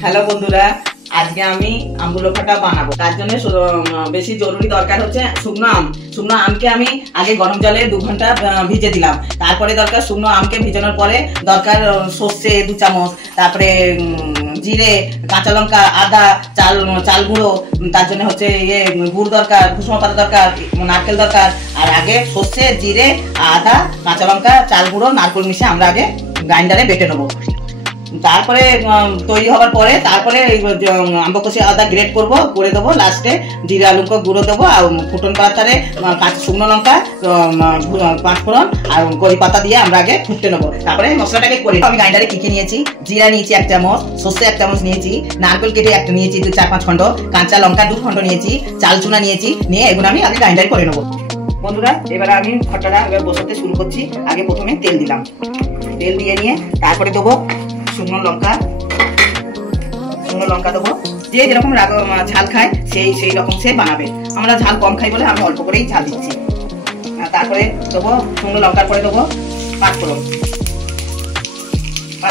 Hello বন্ধুরা, আজকে আমি আমগুলো খটা বানাবো। তার জন্য বেশি জরুরি দরকার হচ্ছে শুকনো আম। শুকনো আমকে আমি আগে গরম জলে 2 ঘন্টা ভিজে দিলাম। তারপরে দরকার শুকনো আমকে ভিজানোর পরে দরকার সর্ষে 2 চামচ, তারপরে জিরে, কাঁচা লঙ্কা, আদা, চাল গুঁড়ো, তার জন্য হচ্ছে গুড় দরকার, কুসুম পাতা দরকার, নারকেল দরকার। আর আগে সর্ষে, জিরে, আদা, কাঁচা লঙ্কা, চাল গুঁড়ো, নারকেল মিশিয়ে আমরা আগে গ্রাইন্ডারে বেটে নেবো। তারপরে তৈরি হওয়ার পরে তারপরে আম্বকষি আদা গ্রেট করে দেবো। লাস্টে জিরা লঙ্কা গুঁড়ো দেবো, আর ফুটন পাতারে শুকনো লঙ্কা, 5 ফোড়ন আর কড়ি পাতা দিয়ে আমরা আগে ফুটতে নেবো। তারপরে মশলাটাকে করি। আমি গ্রাইন্ডারে কি কি নিয়েছি, জিরা নিয়েছি 1 চামচ, সর্ষে 1 চামচ নিয়েছি, নারকেল কেটে একটা নিয়েছি 2-4-5 খণ্ড, কাঁচা লঙ্কা 2 খণ্ড নিয়েছি, চাল চুনা নিয়েছি, নিয়ে এগুলো আমি আগে গ্রাইন্ডারে করে নেবো। বন্ধুরা, এবার আমি খটাটা বসাতে শুরু করছি। আগে প্রথমে তেল দিলাম, তেল দিয়ে নিয়ে তারপরে দেবো শুকনো লঙ্কা দেবো। যে যেরকম ঝাল খায় সেই রকম সে বানাবে। আমরা ঝাল কম খাই বলে আমি অল্প করেই ঝাল দিচ্ছি। তারপরে দেবো শুকনো লঙ্কার পরে দেবো 5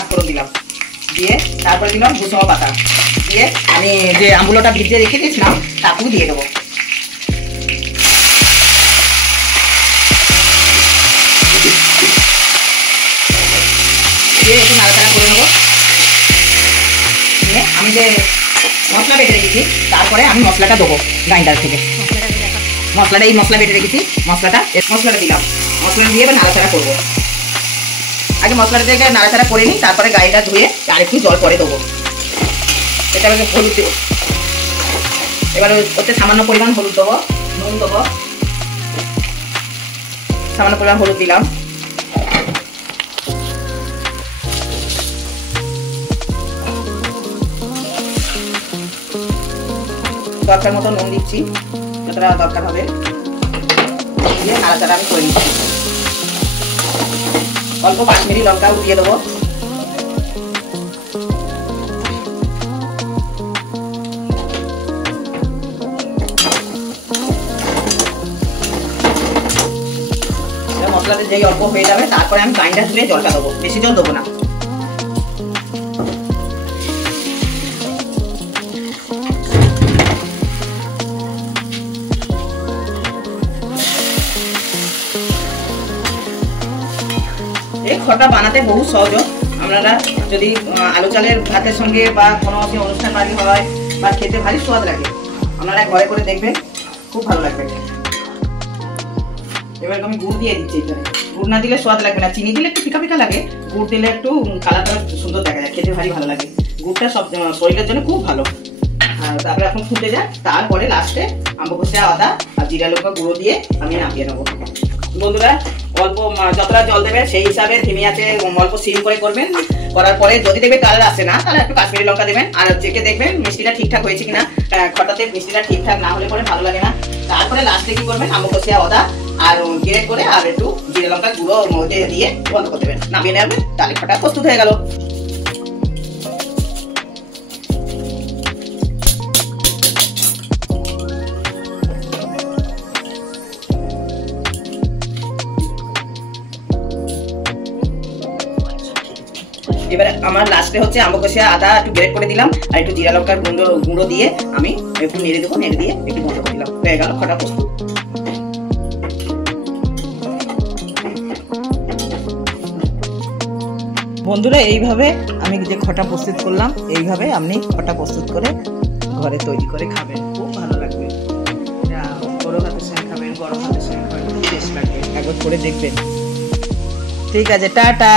ফোড়ন দিলাম, দিয়ে তারপরে দিলাম কুসুম পাতা, দিয়ে আমি যে আমগুলোটা ভিজিয়ে রেখে দিয়েছিলাম তাকেও দিয়ে দেবো। দিয়ে একটু নাড়াচাড়া করে নেবো। নিয়ে আমি যে মশলা বেটে রেখেছি তারপরে আমি মশলাটা দেবো গ্রাইন্ডার থেকে। মশলা বেটে রেখেছি, মশলাটা দিলাম। মশলাটা দিয়ে এবার নাড়াচাড়া করবো। আগে মশলাটা থেকে নাড়াচাড়া করে নিই, তারপরে গ্রাইন্ডার ধুয়ে আর একটু জল পরে দেবো। এটা হলুদ দেবো। এবার ওতে সামান্য পরিমাণ হলুদ দেবো, নুন দেবো, সামান্য পরিমাণ হলুদ দিলাম, দরকার মতো নুন দিচ্ছি, যতটা দরকার হবে। দিয়ে নাড়াচাড়া আমি করে নিচ্ছি। অল্প কাশ্মীরি লঙ্কাও দিয়ে দেবো। মশলাতে যেই অল্প হয়ে যাবে তারপরে আমি গ্রাইন্ডার ধুয়ে জলটা দেবো, বেশি জল দেবো না। এই খটা বানাতে বহু সহজ। আপনারা যদি আলু চালের ভাতের সঙ্গে বা কোনো অনুষ্ঠান বাড়ি হয় বা খেতে ভারী স্বাদ লাগে, আপনারা ঘরে করে দেখবেন, খুব ভালো লাগবে। এবার আমি গুড় দিয়ে দিচ্ছি। এখানে গুড় না দিলে স্বাদ লাগবে না, চিনি দিলে একটু ফিকা ফিকা লাগে, গুড় দিলে একটু কালারটা সুন্দর দেখা যায়, খেতে ভারী ভালো লাগে। গুড়টা সব শরীরের জন্য খুব ভালো। আর তারপরে এখন ফুটে যায়, তারপরে লাস্টে আম্বকষি আদা আর জিরা লঙ্কা গুঁড়ো দিয়ে আমি নামিয়ে নেবো। বন্ধুরা, অল্প যতটা জল দেবে সেই হিসাবে ধিমি আছে অল্প সিম করে করবেন। করার পরে যদি দেখবে কালার আসে না, তাহলে একটু কাশ্মীরি লঙ্কা দেবেন। আর চেকে দেখবেন মিষ্টিটা ঠিকঠাক হয়েছে কিনা। খটাতে মিষ্টিটা ঠিকঠাক না হলে পরে ভালো লাগে না। তারপরে লাস্টে কি করবেন, আম্বকষি আদা আর গ্রেট করে আর একটু জিরে লঙ্কা গুঁড়ো মধ্যে দিয়ে বন্ধ করে দেবেন, নামিয়ে নেবেন। তাহলে খটা প্রস্তুত হয়ে গেল। এবারে আমার লাস্টে হচ্ছে আম্বকষি আদা একটু গ্রেট করে দিলাম, আর একটু জিরা লঙ্কার গুঁড়ো দিয়ে আমি একটু নেড়ে দেবো, নেড়ে দিয়ে একটু বন্ধ করে দিলাম। হয়ে গেল খটা প্রস্তুত। বন্ধুরা, এইভাবে আমি যে খটা প্রস্তুত করলাম, এইভাবে আপনি খটা প্রস্তুত করে ঘরে তৈরি করে খাবেন, খুব ভালো লাগবে। গরম ভাতের সঙ্গে খাবেন, গরম ভাতের সঙ্গে খাবেন, খুব টেস্ট লাগবে। একবার করে দেখবেন। ঠিক আছে, টাটা।